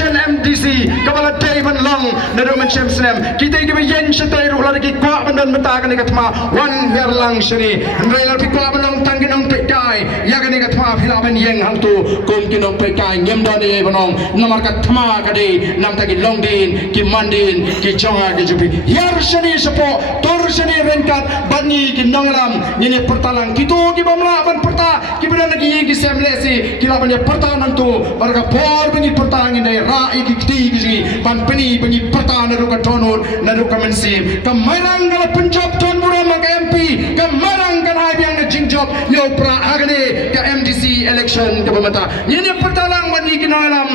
election MDC kepala David Long nado mencem senem kita ingin yen setai rulah lagi kuat mendan mentakan ikatma wan herlang sini rela pikwa menong tangginong pekai ya kan ikatma filamen yang hantu kom kinong pekai nyemdane benong nomor katma kade nam tagi longdin ki mandin ki jonga ki jupi yar seni sepo tor seni rengkat bani ki nonglam ini pertalang kita ki bamla ban perta ki benar lagi yang ki semlesi ki laban pertahanan tu warga por bengi pertahanan dai rai ki kti ki ban peni bengi pertahanan ru ka tonur nadu ka mensim kamarang kala pencap ton mura maka MP kamarang kan hai biang jingjob yo pra agane ka MDC election ke pemata ini pertalang bani ki nonglam